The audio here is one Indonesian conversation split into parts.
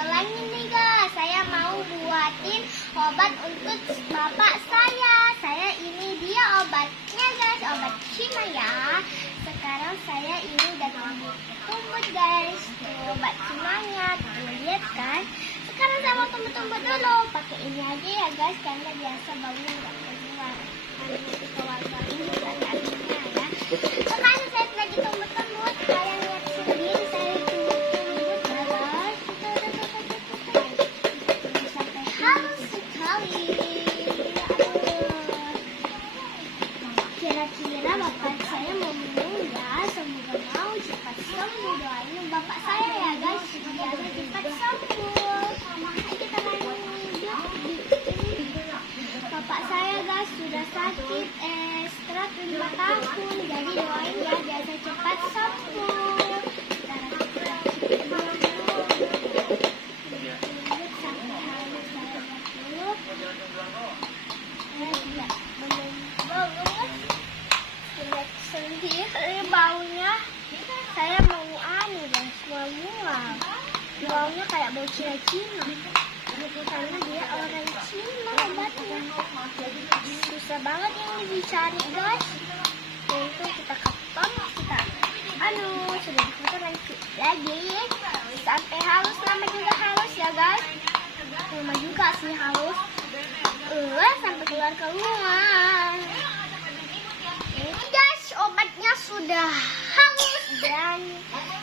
video lagi nih guys. Saya mau buatin obat untuk bapak saya. Ini dia obatnya guys, obat Cina ya. Sekarang saya ini udah tumbuk guys. Tuh, obat Cinanya, tuh lihat kan. Sekarang saya mau tumbuk dulu. Pakai ini aja ya guys, karena biasa baunya nggak keluar. Kita warga ini ada ya. Sekarang saya lagi tumbuk-tumbuk. Kalian lihat sendiri saya tumbuk-tumbuk ya guys. Sampai halus sekali. Kira-kira bapak saya mau minum ya. Semoga mau cepat sembuh. Doain bapak saya ya guys. Semoga cepat sembuh. Kita bapak saya guys sudah sakit stroke 5 tahun. Jadi doain ya biar saya cepat sembuh. Sampai halus saya dulu. Lihat sendiri baunya. Saya mau guys, mual. Baunya kayak bau Cina. Karena dia orang Cina obatnya. Susah banget ini dicari guys. Itu kita keton, kita sudah diputar lagi sampai halus. Lama juga halus ya guys. Lama juga sih halus. Sampai keluar. Ini guys obatnya sudah halus dan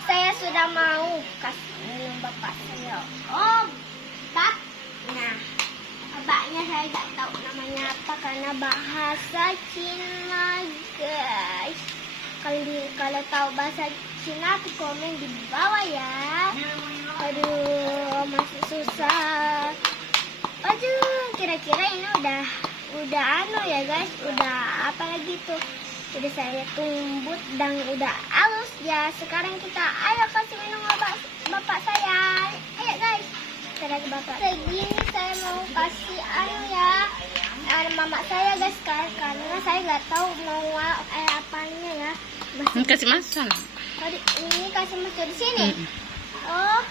saya sudah mau kasih minum bapak saya obat. Nah, obatnya saya nggak tahu namanya apa karena bahasa Cina guys. Kalau tahu bahasa Cina tuh komen di bawah ya. Aduh, masih susah. Aduh, kira-kira ini udah ya guys, udah apa lagi tuh? Udah saya tumbuk dan udah halus ya. Sekarang kita ayo kasih minum obat bapak saya. Ayo guys. Sekarang ke bapak. Segini saya mau kasih ya. Mama saya guys karena saya nggak tahu mau apanya ya. Kasih masuk. Ini kasih masuk di sini. Oh.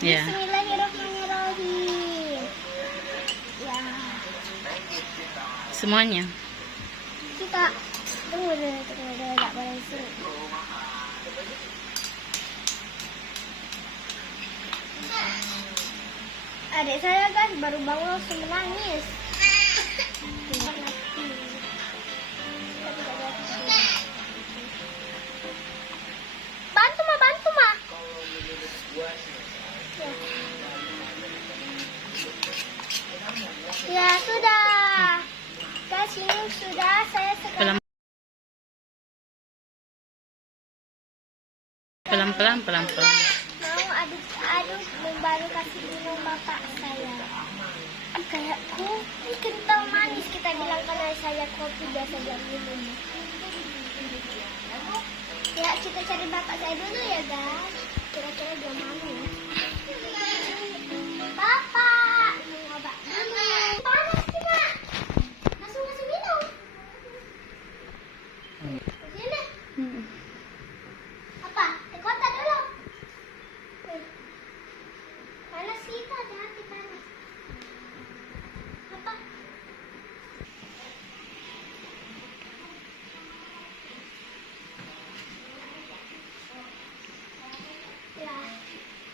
Ya. Bismillahirrahmanirrahim. Ya. Semuanya. Kita tunggu dulu, nggak boleh sini. Adik saya guys baru bangun langsung menangis. Bantu ma. Ya sudah. Guys ini sudah saya sekarang. Pelan-pelan. Mau aduk baru kasih minum bapak saya. Kayak kopi kental manis kita bilang karena saya kopi biasa dia minum. Ya kita cari bapak saya dulu ya guys. Kira-kira dia mana ya? Bapak, minum obat dulu. Panas kita. Langsung minum. Sini. Apa? Ke kota dulu. Panas kita, hati-hati panas. Apa? Ya,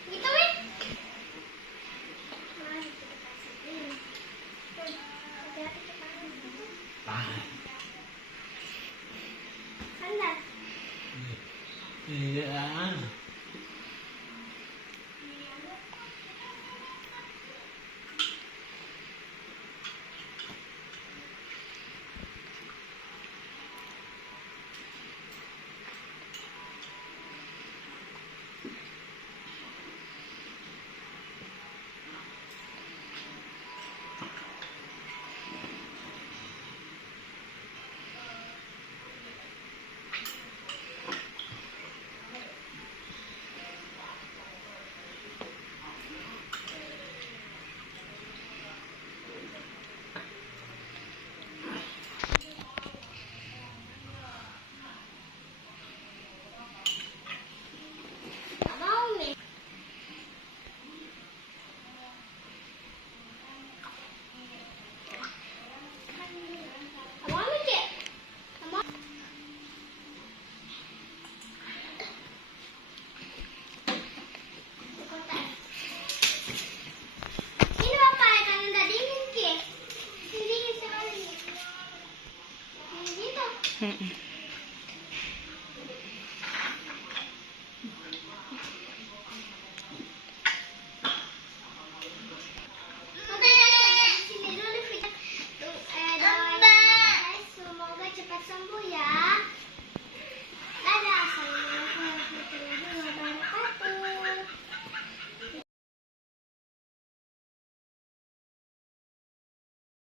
gitu Win. Mari kita kasih ini. Hati-hati ke panas. Sandal. Iya. Mm-mm.